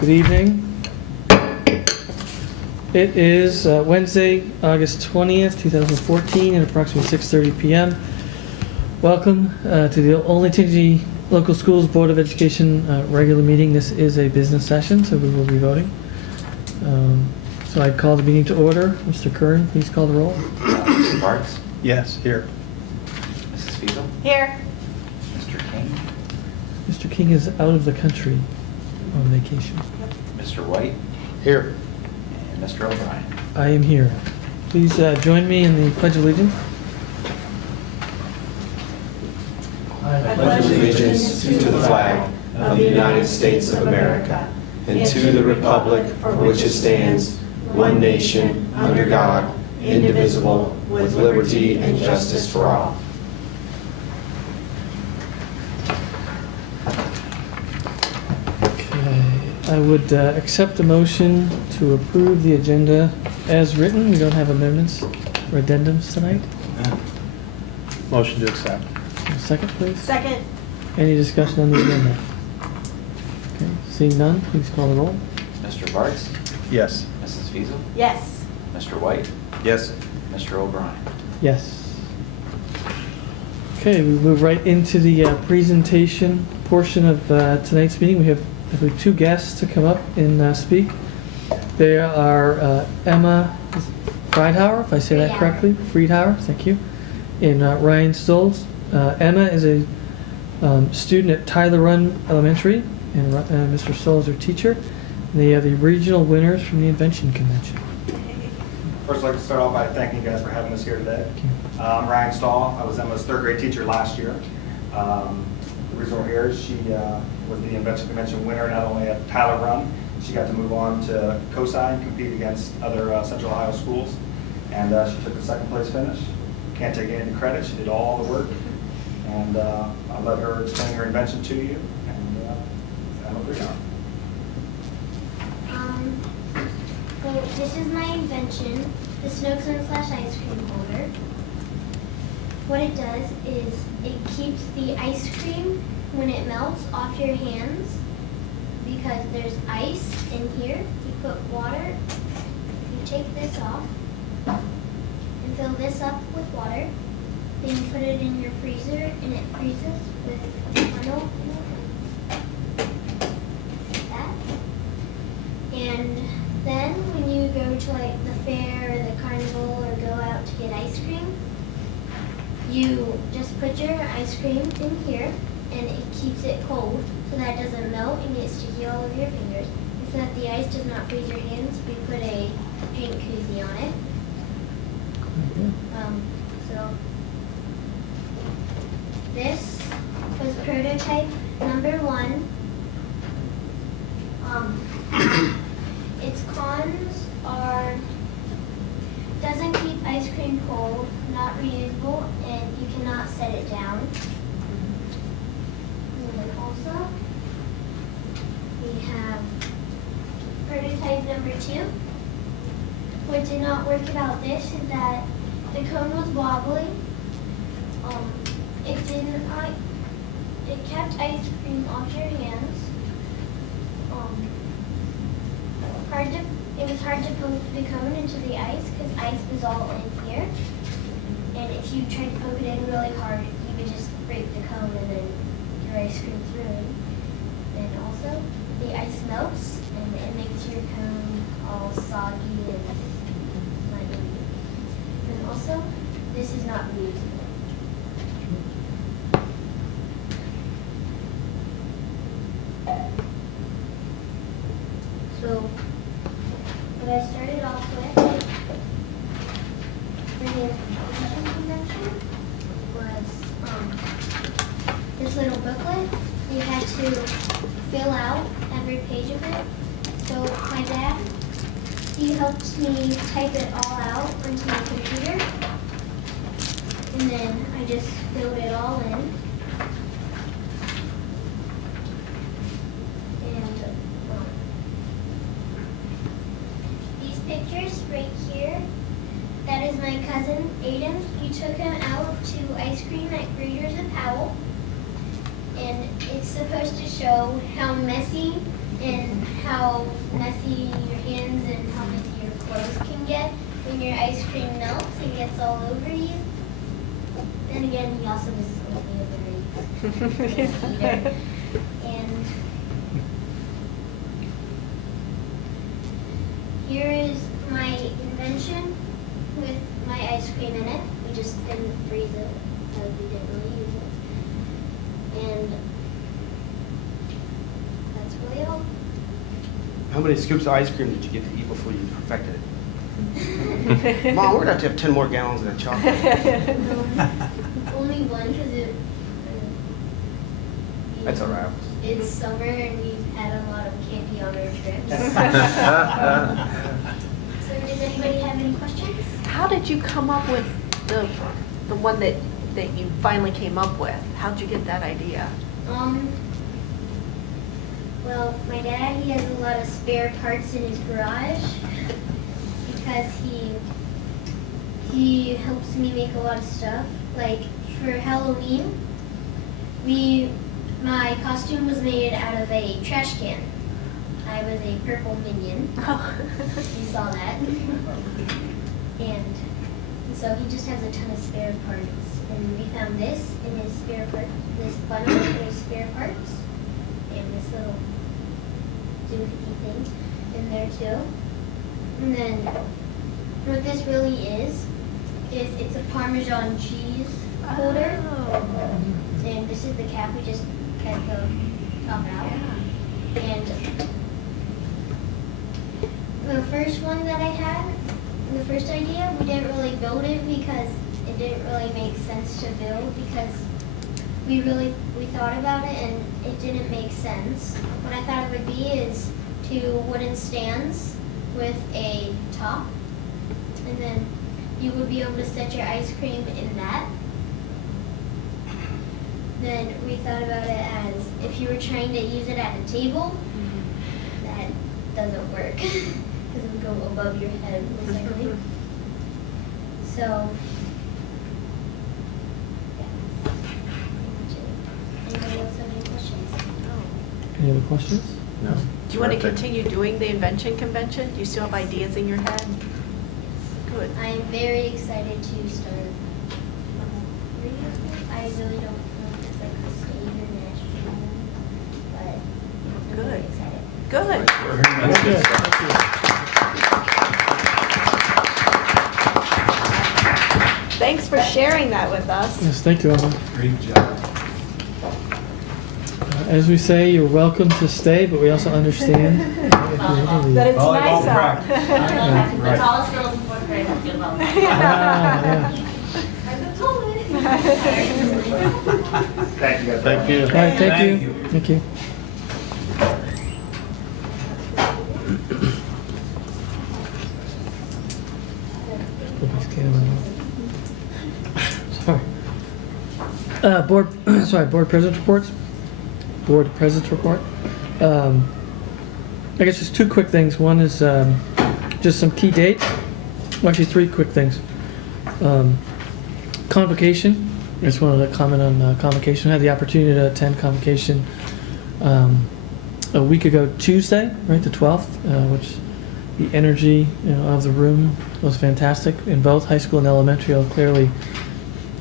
Good evening. It is Wednesday, August 20th, 2014 at approximately 6:30 p.m. Welcome to the Olentangy Local Schools Board of Education regular meeting. This is a business session, so we will be voting. So I call the meeting to order. Mr. Curran, please call the roll. Mr. Bartz? Yes, here. Mrs. Fiesel? Here. Mr. King? Mr. King is out of the country on vacation. Mr. White? Here. And Mr. O'Brien? I am here. Please join me in the Pledge of Allegiance. I pledge allegiance to the flag of the United States of America and to the republic for which it stands, one nation, under God, indivisible, with liberty and justice for all. Okay, I would accept a motion to approve the agenda as written. We don't have amendments or addendums tonight. Motion to accept. Second, please. Second. Any discussion on the agenda? Okay, seeing none, please call the roll. Mr. Bartz? Yes. Mrs. Fiesel? Yes. Mr. White? Yes. Mr. O'Brien? Yes. Okay, we move right into the presentation portion of tonight's meeting. We have, I believe, two guests to come up and speak. They are Emma Friedhauer, if I say that correctly. Friedhauer, thank you. And Ryan Stolz. Emma is a student at Tyler Run Elementary, and Mr. Stolz is her teacher. And they are the regional winners from the Invention Convention. First, I'd like to start off by thanking you guys for having us here today. I'm Ryan Stahl. I was Emma's third grade teacher last year. The reason we're here is she was the Invention Convention winner not only at Tyler Run, she got to move on to COSI and compete against other Central Ohio schools. And she took the second place finish. Can't take any credit. She did all the work. And I'll let her explain her invention to you. And Emma Friedhauer. So this is my invention, the snow cone / ice cream holder. What it does is it keeps the ice cream when it melts off your hands because there's ice in here. You put water, you take this off and fill this up with water. Then you put it in your freezer and it freezes with a funnel like that. And then when you go to like the fair or the carnival or go out to get ice cream, you just put your ice cream in here and it keeps it cold so that it doesn't melt and get sticky all over your fingers. And so that the ice does not freeze your hands, we put a drink koozie on it. So this was prototype number 1. Its cons are doesn't keep ice cream cold, not reusable, and you cannot set it down. And then also we have prototype number 2. What did not work about this is that the cone was wobbly. It kept ice cream off your hands. It was hard to poke the cone into the ice because ice was all in here. And if you tried to poke it in really hard, you would just break the cone and then your ice cream through it. And also, the ice melts and it makes your cone all soggy and muddy. And also, this is not reusable. So, what I started off with for the Invention Convention was this little booklet. You had to fill out every page of it. So my dad, he helped me type it all out onto my computer. And then I just filled it all in. Pictures right here. That is my cousin Aiden. We took him out to ice cream at Greeters and Powell. And it's supposed to show how messy and how messy your hands and how messy your clothes can get when your ice cream melts and gets all over you. Then again, he also is a very nice eater. And here is my invention with my ice cream in it. We just didn't freeze it because we didn't really use it. And that's really all. How many scoops of ice cream did you get to eat before you perfected it? Mom, we're going to have 10 more gallons of that chocolate. Only one because it. That's all right. It's summer and we've had a lot of candy on our trips. So does anybody have any questions? How did you come up with the one that you finally came up with? How'd you get that idea? Well, my dad, he has a lot of spare parts in his garage because he helps me make a lot of stuff. Like for Halloween, my costume was made out of a trash can. I was a purple minion. You saw that. And so he just has a ton of spare parts. And we found this in his spare part, this bundle in his spare parts, and this little doohickey thing in there too. And then what this really is it's a Parmesan cheese holder. Oh. And this is the cap, we just cut the top out. And the first one that I had, the first idea, we didn't really build it because it didn't really make sense to build because we thought about it and it didn't make sense. What I thought it would be is two wooden stands with a top, and then you would be able to set your ice cream in that. Then we thought about it as if you were trying to use it at a table, that doesn't work because it would go above your head most likely. So, yeah. Anybody else have any questions? Any other questions? No. Do you want to continue doing the invention convention? Do you still have ideas in your head? Good. I am very excited to start. I really don't know if it's like a state or national, but I'm Good. really excited. Good. Very good. Thank you. Thanks for sharing that with us. Yes, thank you, Ellen. Great job. As we say, you're welcome to stay, but we also understand if you want to leave. That it's Volleyball nice out. practice. The tallest girls in fourth grade have to about that. Ah, yeah. I'm the tallest. Thank you guys. Thank you. All right, thank Thank you. you. Thank you. Sorry. Board president's reports. Board president's report. I guess just two quick things. One is just some key dates. Well, actually, three quick things. Convocation. I just wanted to comment on convocation. I had the opportunity to attend convocation a week ago Tuesday, right, the 12th, which the energy of the room was fantastic in both high school and elementary. Clearly,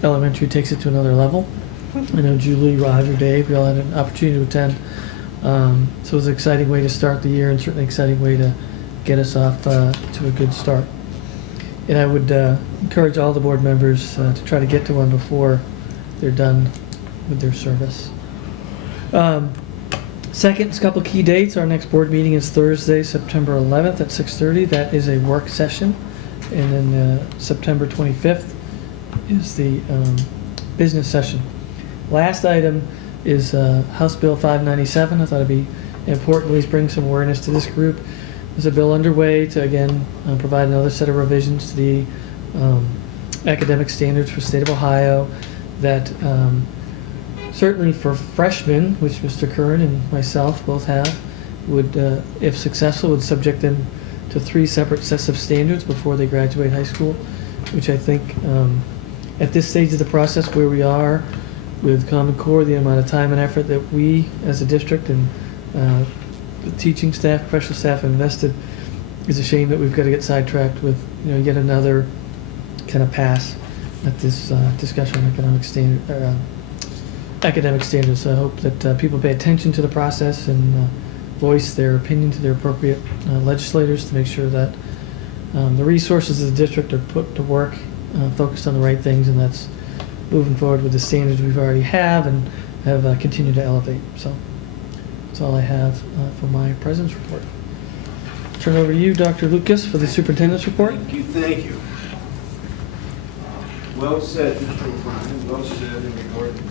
elementary takes it to another level. I know Julie, Roger, Dave, we all had an opportunity to attend. So it was an exciting way to start the year and certainly an exciting way to get us off to a good start. And I would encourage all the board members to try to get to one before they're done with their service. Second, a couple key dates. Our next board meeting is Thursday, September 11th at 6:30. That is a work session. And then September 25th is the business session. Last item is House Bill 597. I thought it'd be important to at least bring some awareness to this group. There's a bill underway to, again, provide another set of revisions to the academic standards for the state of Ohio that certainly for freshmen, which Mr. Curran and myself both have, would, if successful, would subject them to 3 separate sets of standards before they graduate high school, which I think at this stage of the process where we are with Common Core, the amount of time and effort that we as a district and the teaching staff, professional staff invested. It's a shame that we've got to get sidetracked with, yet another kind of pass at this discussion on academic standards. So I hope that people pay attention to the process and voice their opinion to their appropriate legislators to make sure that the resources of the district are put to work, focused on the right things, and that's moving forward with the standards we've already have and have continued to elevate. So that's all I have for my president's report. Turn it over to you, Dr. Lucas, for the superintendent's report. Thank you. Well said, Mr. O'Brien, well said in regard to the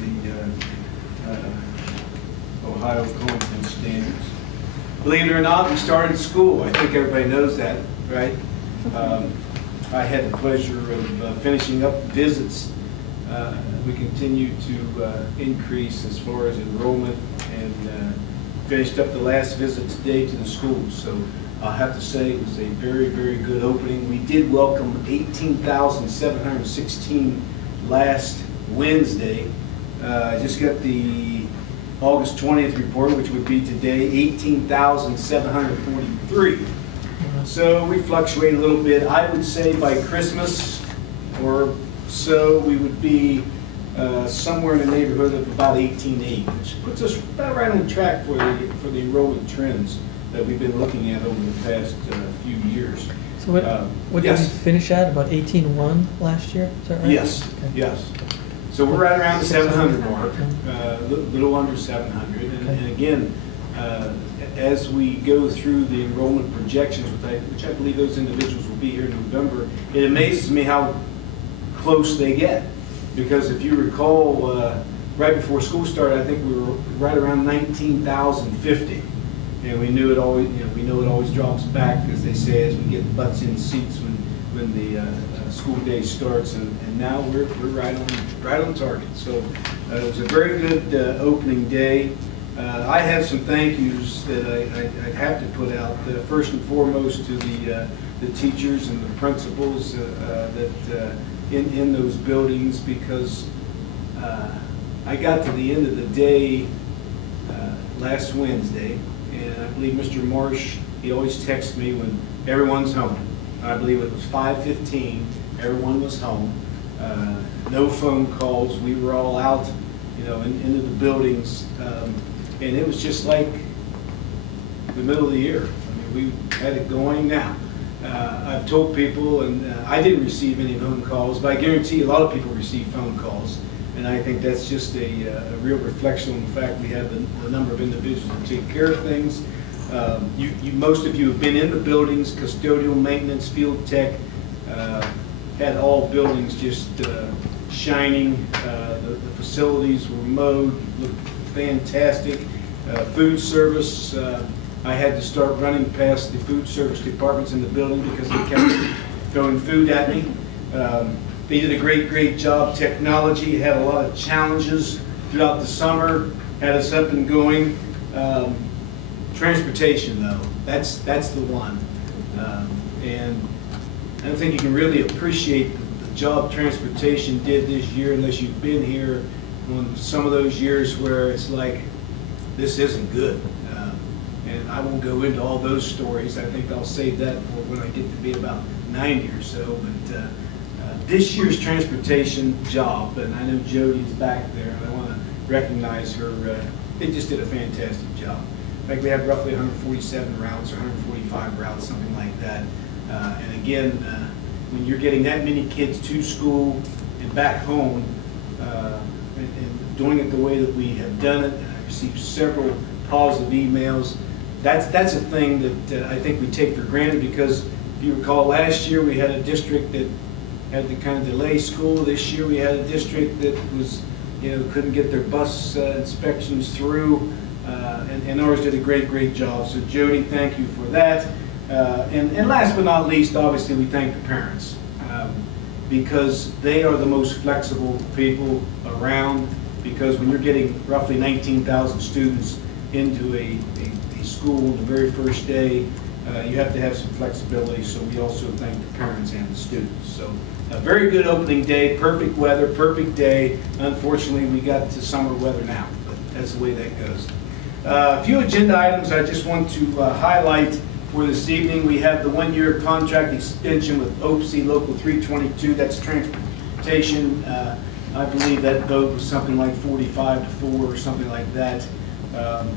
Ohio content standards. Believe it or not, we started school. I think everybody knows that, right? I had the pleasure of finishing up visits. We continue to increase as far as enrollment and finished up the last visit today to the schools. So I have to say it was a very, very good opening. We did welcome 18,716 last Wednesday. I just got the August 20th report, which would be today, 18,743. So we fluctuate a little bit. I would say by Christmas or so, we would be somewhere in the neighborhood of about 18.8, which puts us about right on track for the enrollment trends that we've been looking at over the past few years. So what did we finish at? About 18.1 last year? Is that right? Yes, Okay. yes. So we're right around the 700 mark, little under 700. And again, as we go through the enrollment projections, which I believe those individuals will be here in November, it amazes me how close they get. Because if you recall, right before school started, I think we were right around 19,050. And we knew it always, we know it always drops back, as they say, as we get butts in seats when the school day starts. And now we're right on target. So it was a very good opening day. I have some thank yous that I'd have to put out. First and foremost to the teachers and the principals that in those buildings, because I got to the end of the day last Wednesday, and I believe Mr. Marsh, he always texts me when everyone's home. I believe it was 5:15, everyone was home. No phone calls, we were all out, into the buildings, and it was just like the middle of the year. I mean, we had it going now. I've told people, and I didn't receive any phone calls, but I guarantee a lot of people receive phone calls. And I think that's just a real reflection on the fact we have the number of individuals who take care of things. Most of you have been in the buildings, custodial, maintenance, field tech, had all buildings just shining. The facilities were mowed, looked fantastic. Food service, I had to start running past the food service departments in the building because they kept throwing food at me. They did a great job. Technology had a lot of challenges throughout the summer, had us up and going. Transportation, though, that's the one. And I don't think you can really appreciate the job transportation did this year unless you've been here on some of those years where it's like, this isn't good. And I won't go into all those stories. I think I'll save that for when I get to be about 90 or so. But this year's transportation job, and I know Jody's back there, and I want to recognize her. They just did a fantastic job. In fact, we have roughly 147 routes or 145 routes, something like that. And again, when you're getting that many kids to school and back home, and doing it the way that we have done it, I received several positive emails. That's a thing that I think we take for granted, because if you recall, last year we had a district that had to kind of delay school. This year we had a district that was, couldn't get their bus inspections through, and ours did a great job. So Jody, thank you for that. And last but not least, obviously we thank the parents, because they are the most flexible people around, because when you're getting roughly 19,000 students into a school the very first day, you have to have some flexibility. So we also thank the parents and the students. So a very good opening day, perfect weather, perfect day. Unfortunately, we got to summer weather now, but that's the way that goes. A few agenda items I just want to highlight for this evening. We have the one-year contract extension with OPSI Local 322, that's transportation. I believe that vote was something like 45-4 or something like that.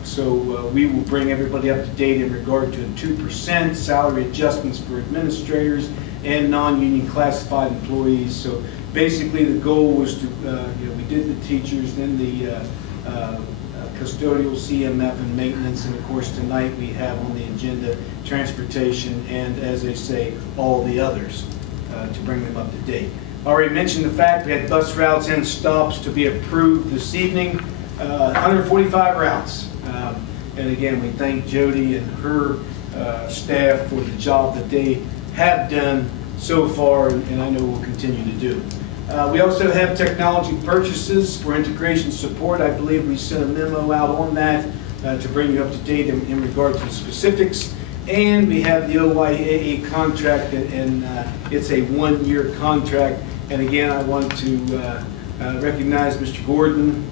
So we will bring everybody up to date in regard to the 2% salary adjustments for administrators and non-union classified employees. So basically the goal was to, we did the teachers, then the custodial, CMF, and maintenance, and of course tonight we have on the agenda transportation and, as they say, all the others to bring them up to date. I already mentioned the fact we had bus routes and stops to be approved this evening, 145 routes. And again, we thank Jody and her staff for the job that they have done so far, and I know will continue to do. We also have technology purchases for integration support. I believe we sent a memo out on that to bring you up to date in regard to the specifics. And we have the OYAA contract, and it's a one-year contract. And again, I want to recognize Mr. Gordon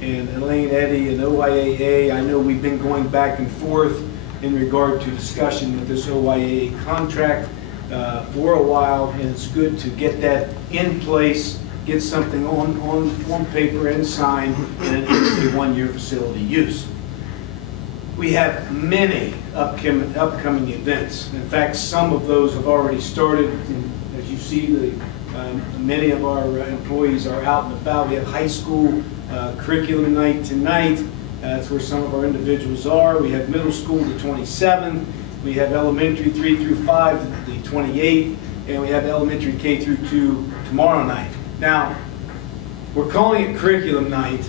and Elaine Eddy and OYAA. I know we've been going back and forth in regard to discussion with this OYAA contract for a while, and it's good to get that in place, get something on paper and signed, and it is a one-year facility use. We have many upcoming events. In fact, some of those have already started. As you see, many of our employees are out and about. We have high school curriculum night tonight. That's where some of our individuals are. We have middle school the 27th. We have elementary 3 through 5 the 28th. And we have elementary K through 2 tomorrow night. Now, we're calling it curriculum night,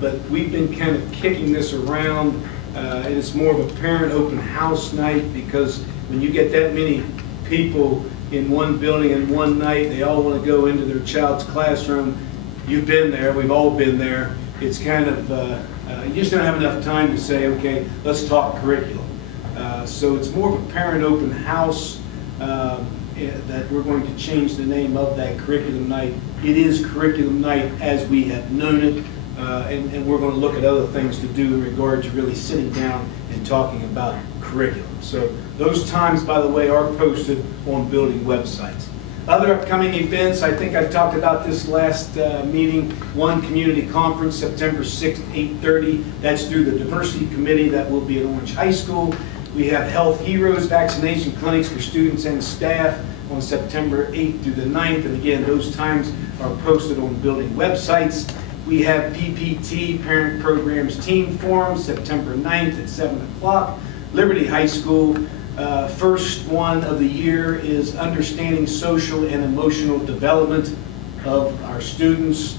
but we've been kind of kicking this around. And it's more of a parent open house night, because when you get that many people in one building in one night, they all want to go into their child's classroom. You've been there, we've all been there. It's kind of, you just don't have enough time to say, okay, let's talk curriculum. So it's more of a parent open house that we're going to change the name of that curriculum night. It is curriculum night as we have known it. And we're going to look at other things to do in regard to really sitting down and talking about curriculum. So those times, by the way, are posted on building websites. Other upcoming events, I think I talked about this last meeting. One community conference, September 6th, 8:30. That's through the diversity committee. That will be at Orange High School. We have Health Heroes vaccination clinics for students and staff on September 8th through the 9th. And again, those times are posted on building websites. We have PPT, Parent Programs Team Forum, September 9th at 7 o'clock. Liberty High School, first one of the year is Understanding Social and Emotional Development of our students.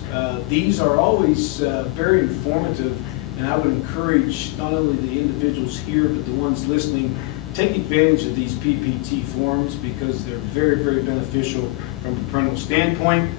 These are always very informative, and I would encourage not only the individuals here, but the ones listening, take advantage of these PPT forums, because they're very, very beneficial from a parental standpoint.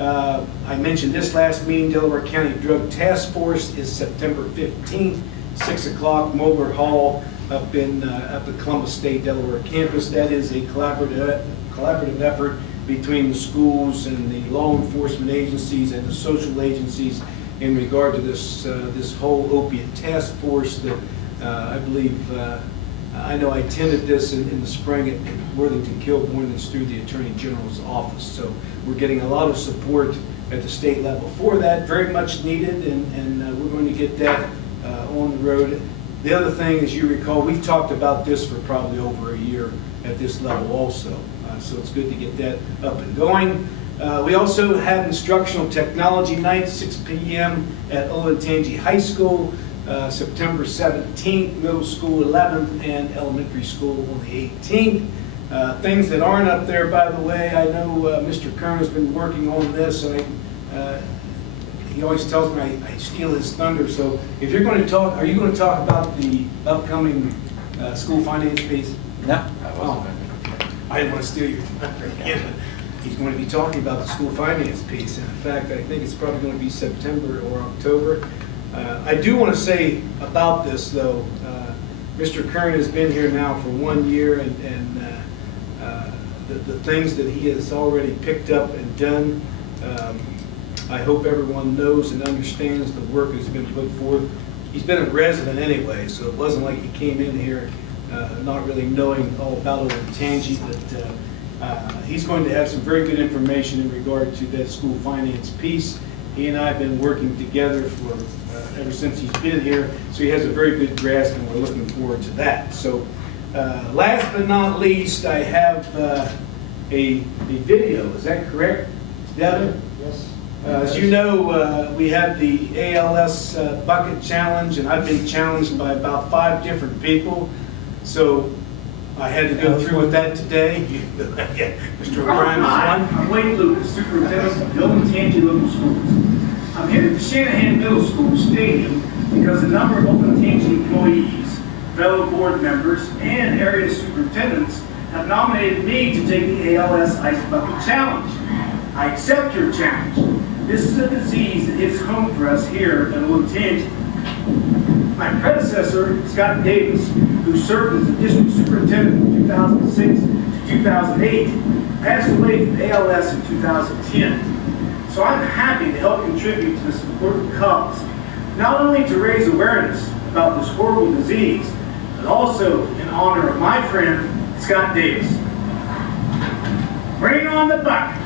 I mentioned this last meeting, Delaware County Drug Task Force is September 15th, 6 o'clock, Moeller Hall up in the Columbus State, Delaware campus. That is a collaborative effort between the schools and the law enforcement agencies and the social agencies in regard to this whole opiate task force that I believe, I know I attended this in the spring at Worthington Kilbourne. That's through the Attorney General's office. So we're getting a lot of support at the state level for that, very much needed, and we're going to get that on the road. The other thing, as you recall, we've talked about this for probably over a year at this level also. So it's good to get that up and going. We also have Instructional Technology Night, 6 p.m. at Olentangy High School. September 17th, middle school 11th, and elementary school on the 18th. Things that aren't up there, by the way, I know Mr. Kern has been working on this, and he always tells me I steal his thunder. So if you're going to talk, are you going to talk about the upcoming school finance piece? No, I wasn't. I didn't want to steal your thunder. He's going to be talking about the school finance piece. And in fact, I think it's probably going to be September or October. I do want to say about this, though, Mr. Kern has been here now for 1 year, and the things that he has already picked up and done, I hope everyone knows and understands the work that's been put forth he's been a resident anyway, so it wasn't like he came in here not really knowing all about Olentangy, but he's going to have some very good information in regard to that school finance piece. He and I have been working together for ever since he's been here, so he has a very good grasp, and we're looking forward to that. So last but not least, I have a video. Is that correct, Devin? Yes. As you know, we have the ALS Bucket Challenge, and I've been challenged by about 5 different people. So I had to go through with that today. Yeah, Mr. O'Brien Hi, was one. I'm Wayne Lucas, Superintendent of the Olentangy Local Schools. I'm here at the Shanahan Middle School Stadium because a number of Olentangy employees, fellow board members, and area superintendents have nominated me to take the ALS Ice Bucket Challenge. I accept your challenge. This is a disease that hits home for us here at Olentangy. My predecessor, Scott Davis, who served as the district superintendent from 2006 to 2008, passed away from ALS in 2010. So I'm happy to help contribute to this important cause, not only to raise awareness about this horrible disease, but also in honor of my friend, Scott Davis. Bring on the bucket.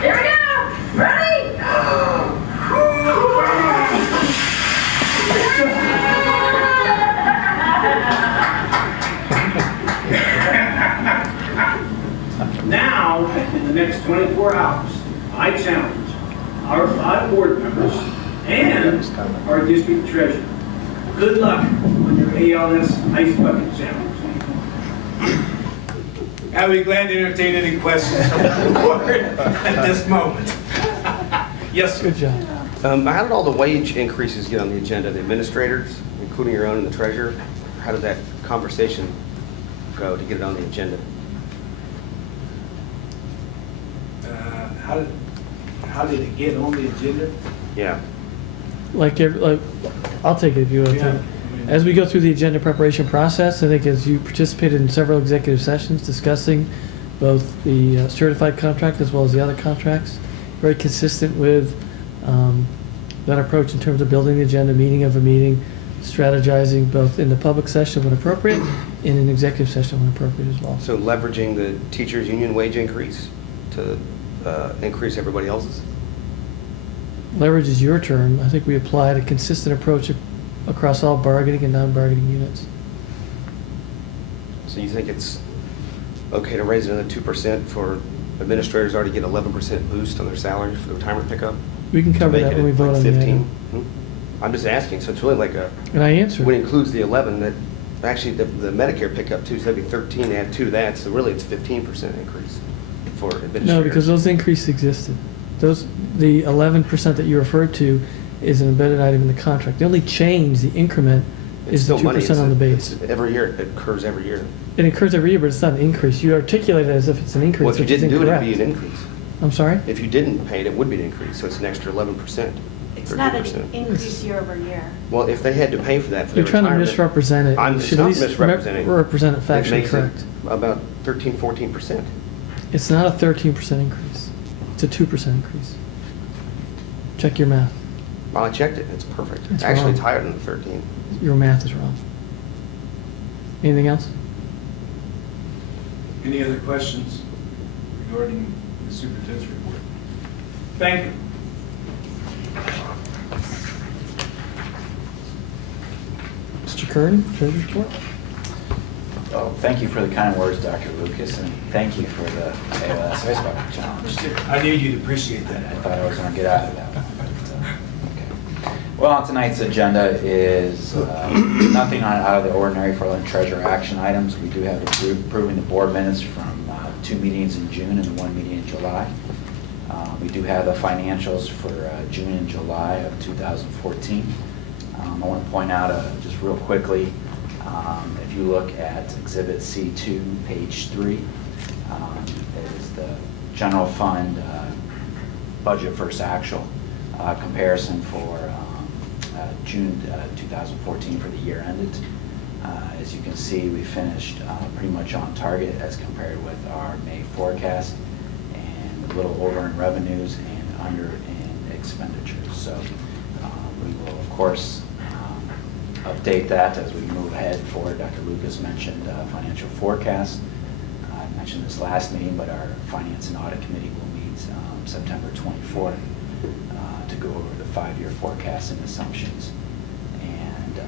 Here we go. Ready? Now, in the next 24 hours, I challenge our 5 board members and our district treasurer. Good luck on your ALS Ice Bucket Challenge. I'll be glad to entertain any questions from the board at this moment. Yes, sir. Good job. How did all the wage increases get on the agenda? The administrators, including your own and the treasurer, how did that conversation go to get it on the agenda? How did it get on the agenda? Yeah. Like, I'll take it if you want Yeah, to. I mean- As we go through the agenda preparation process, I think as you participated in several executive sessions discussing both the certified contract as well as the other contracts, very consistent with that approach in terms of building the agenda, meeting of a meeting, strategizing both in the public session when appropriate and in executive session when appropriate as well. So leveraging the teachers' union wage increase to increase everybody else's? Leverage is your term. I think we applied a consistent approach across all bargaining and non-bargaining units. So you think it's okay to raise another 2% for administrators already get 11% boost on their salaries for the retirement pickup? We can cover To make that it when we like vote on the 15? item. I'm just asking, so it's really like a, And I answered. when it includes the 11, that, actually, the Medicare pickup too, so that'd be 13, add 2 to that, so really it's 15% increase for administrators. No, because those increases existed. The 11% that you referred to is an embedded item in the contract. The only change, the increment, It's is the still money. 2% on the base. It's every year, it occurs every year. It occurs every year, but it's not an increase. You articulate it as if it's an increase, Well, if you which is didn't do it, it'd incorrect. be an increase. I'm sorry? If you didn't pay it, it would be an increase, so it's an extra 11%. It's not an 13%. increase year over year. Well, if they had to pay for that for their You're trying to retirement. misrepresent it. I'm You just should at not least misrepresenting. represent it It factually makes it correct. about 13, 14%. It's not a 13% increase. It's a 2% increase. Check your math. Well, I checked it, it's perfect. It's Actually, wrong. it's higher than the 13. Your math is wrong. Anything else? Any other questions regarding the superintendent's report? Thank you. Mr. Curran, treasurer's report? Oh, thank you for the kind words, Dr. Lucas, and thank you for the ALS Ice Bucket Challenge. I knew you'd appreciate I that. thought I was going to get out of that one. Okay. Well, tonight's agenda is nothing out of the ordinary for the treasurer action items. We do have approving the board minutes from 2 meetings in June and 1 meeting in July. We do have the financials for June and July of 2014. I want to point out just real quickly, if you look at Exhibit C2, page 3, it is the general fund budget versus actual comparison for June 2014 for the year ended. As you can see, we finished pretty much on target as compared with our May forecast, and a little over in revenues and under in expenditures. So course, update that as we move ahead forward. Dr. Lucas mentioned financial forecast. I mentioned this last meeting, but our Finance and Audit Committee will meet September 24th to go over the 5-year forecast and assumptions. And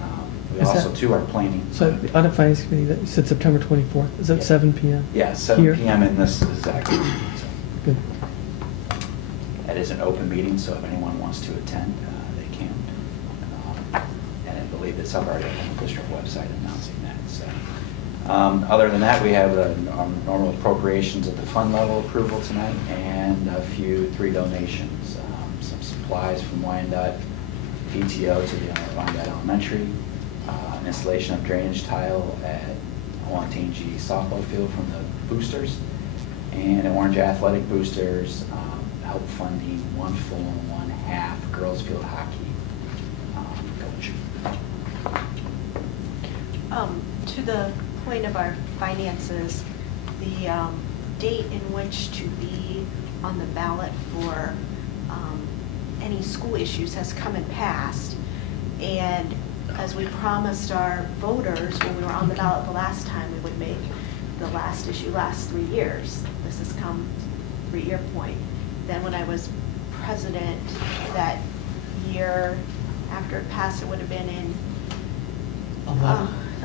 we Is also, that- too, are planning. So the Audit Finance Committee, that you said September 24th, is that Yeah. 7 PM? Yeah, 7 Here? PM in this exact room. So Good. that is an open meeting, so if anyone wants to attend, they can. And I believe it's up already on the district website announcing that. So, other than that, we have the normal appropriations at the fund level approval tonight and a few 3 donations. Some supplies from Wyandotte PTO to the Wyandotte Elementary, an installation of drainage tile at Olentangy softball field from the boosters, and Orange Athletic Boosters help funding 1 full and 1 half girls field hockey coach. To the point of our finances, the date in which to be on the ballot for any school issues has come and passed. And as we promised our voters when we were on the ballot the last time, we would make the last issue last 3 years. This has come 3-year point. Then when I was president that year after it passed, it would have been in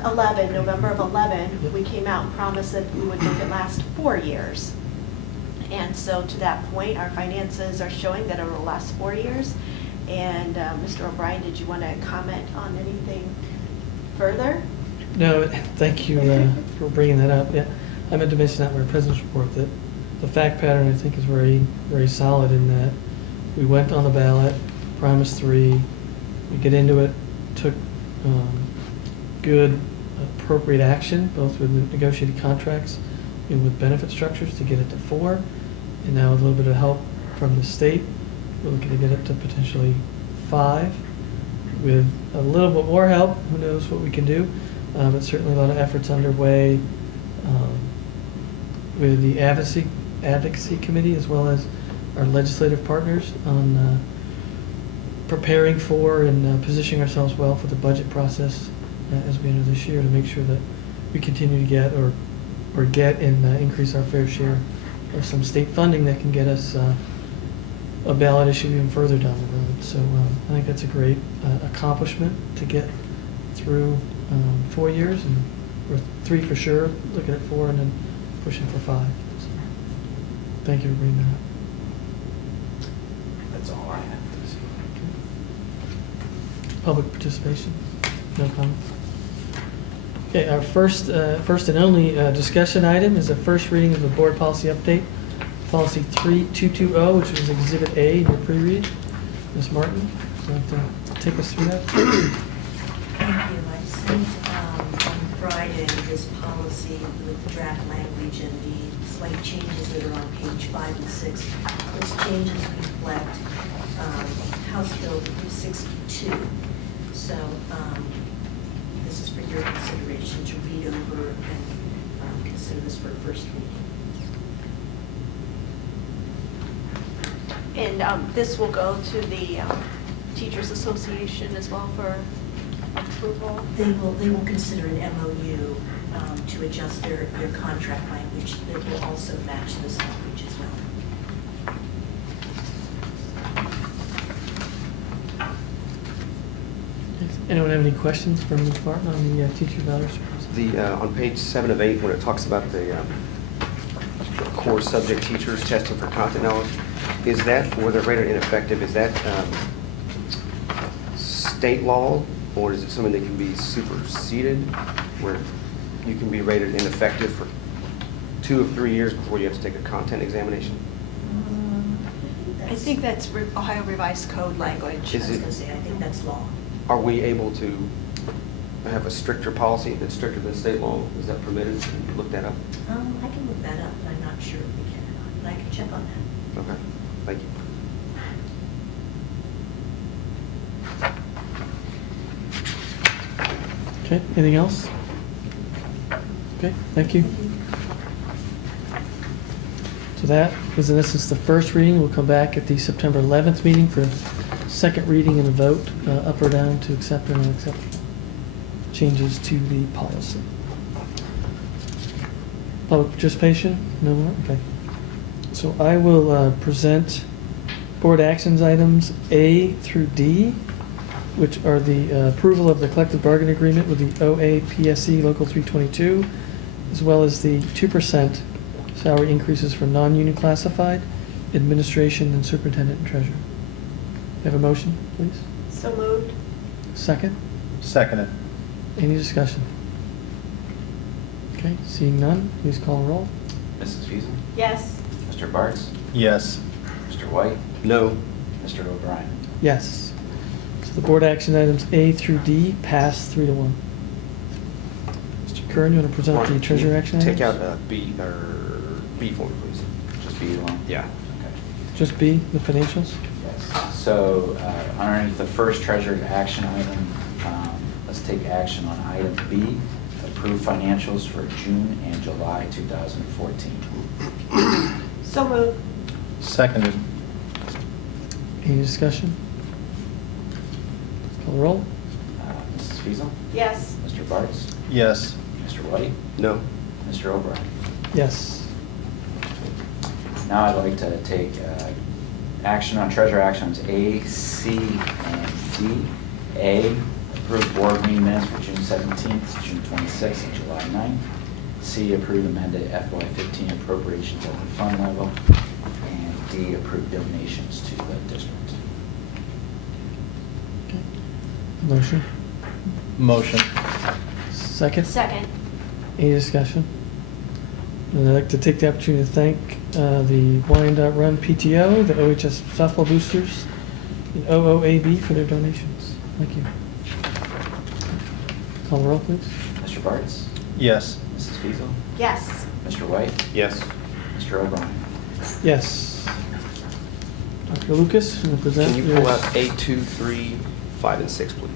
11, November of 11, we came out and promised that we would make it last 4 years. And so to that point, our finances are showing that it will last 4 years. And Mr. O'Brien, did you want to comment on anything further? No, thank you for bringing that up. Yeah, I meant to mention that in my president's report, that the fact pattern, I think, is very, very solid in that we went on the ballot, promised 3, we get into it, took good, appropriate action, both with negotiated contracts and with benefit structures to get it to 4, and now with a little bit of help from the state, we're looking to get it to potentially 5. With a little bit more help, who knows what we can do, but certainly a lot of efforts underway with the advocacy committee as well as our legislative partners on preparing for and positioning ourselves well for the budget process as we enter this year to make sure that we continue to get or get and increase our fair share of some state funding that can get us a ballot issue even further down the road. So I think that's a great accomplishment to get through 4 years, and or 3 for sure, looking at 4 and then pushing for 5. So, thank you for bringing that up. That's all I have. Public participation? No comments? Okay, our first and only discussion item is the first reading of the board policy update, policy 3220, which is Exhibit A in your pre-read. Ms. Martin, would you like to take us through that? Thank you. I sent on Friday this policy with the draft language and the slight changes that are on page 5 and 6. Those changes reflect House Bill 362. So this is for your consideration to read over and consider this for first reading. And this will go to the Teachers Association as well for approval? They will consider an MOU to adjust their contract language that will also match this language as well. Anyone have any questions for Ms. Martin on the teacher evaluation process? On page 7 of 8, when it talks about the core subject teachers testing for content knowledge, is that, where they're rated ineffective, is that state law, or is it something that can be superseded, where you can be rated ineffective for 2 of 3 years before you have to take a content examination? I think that's Ohio Revised Code language. I was going to say, I think that's law. Are we able to have a stricter policy that's stricter than state law? Is that permitted? Can you look that up? I can look that up, but I'm not sure if we can or not, but I can check on that. Okay, thank you. Okay, anything else? Okay, thank you. So that was in essence the first reading. We'll come back at the September 11th meeting for second reading and a vote, up or down, to accept or not accept changes to the policy. Public participation? No more? Okay. So I will present board actions items A through D, which are the approval of the collective bargaining agreement with the OAPSE Local 322, as well as the 2% salary increases for non-union classified, administration, and superintendent and treasurer. Have a motion, please? So moved. Second? Seconded. Any discussion? Okay, seeing none, please call roll. Mrs. Feasel? Yes. Mr. Bartz? Yes. Mr. White? No. Mr. O'Brien? Yes. So the board action items A through D pass 3-1. Mr. Curran, you want to present Mark, the can treasurer you action items? Take out B, or B for me, please. Just be alone? Yeah. Okay. Just B, the financials? Yes. So underneath the first treasurer action item, let's take action on item B, approve financials for June and July 2014. So moved. Seconded. Any discussion? Call the roll. Mrs. Feasel? Yes. Mr. Bartz? Yes. Mr. White? No. Mr. O'Brien? Yes. Now I'd like to take action on treasurer actions A, C, and D. A, approve board meeting minutes for June 17th, June 26th, and July 9th. C, approve amended FY15 appropriations at the fund level. And D, approve donations to the district. Okay. Motion? Motion. Second? Second. Any discussion? And I'd like to take the opportunity to thank the Wyandotte-run PTO, the OHS softball boosters, and OOAB for their donations. Thank you. Call the roll, please. Mr. Bartz? Yes. Mrs. Feasel? Yes. Mr. White? Yes. Mr. O'Brien? Yes. Dr. Lucas, you want to present? Can you pull your- out A2, 3, 5, and 6, please?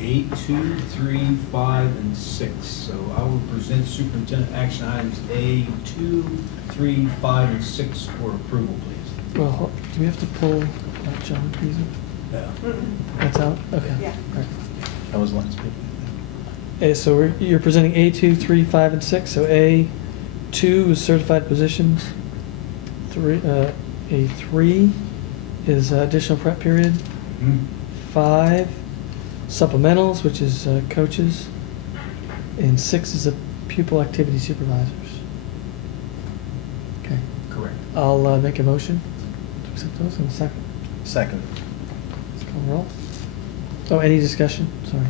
8, 2, 3, 5, and 6. So I will present superintendent action items A, 2, 3, 5, and 6 for approval, please. Well, do we have to pull John Peasy? Yeah. That's out? Okay. Yeah. All right. That was last week. So you're presenting A2, 3, 5, and 6. So A2 is certified positions. A3 is additional prep period. Mhm. 5, supplementals, which is coaches. And 6 is the pupil activity supervisors. Okay. Correct. I'll make a motion to accept those in a second. Second. Let's call roll. Oh, any discussion? Sorry.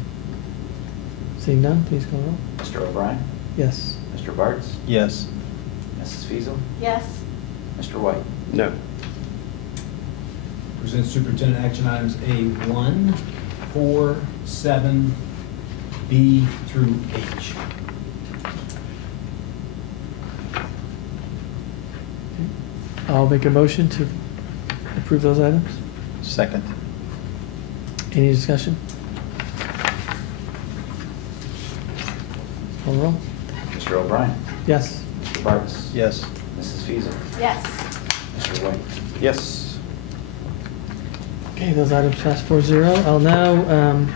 Seeing none, please call roll. Mr. O'Brien? Yes. Mr. Bartz? Yes. Mrs. Feasel? Yes. Mr. White? No. Present superintendent action items A1, 4, 7, B through H. I'll make a motion to approve those items. Second. Any discussion? Call roll. Mr. O'Brien? Yes. Mr. Bartz? Yes. Mrs. Feasel? Yes. Mr. White? Yes. Okay, those items pass 4-0. I'll now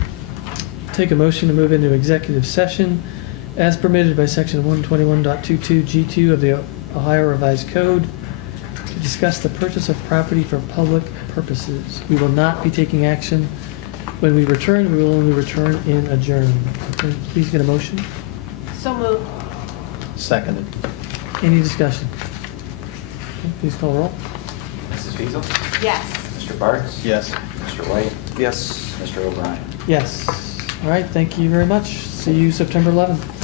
take a motion to move into executive session as permitted by section 121.22 G2 of the Ohio Revised Code to discuss the purchase of property for public purposes. We will not be taking action. When we return, we will only return in adjourn. Okay, please get a motion. So moved. Seconded. Any discussion? Okay, please call roll. Mrs. Feasel? Yes. Mr. Bartz? Yes. Mr. White? Yes. Mr. O'Brien? Yes. All right, thank you very much. See you September 11th.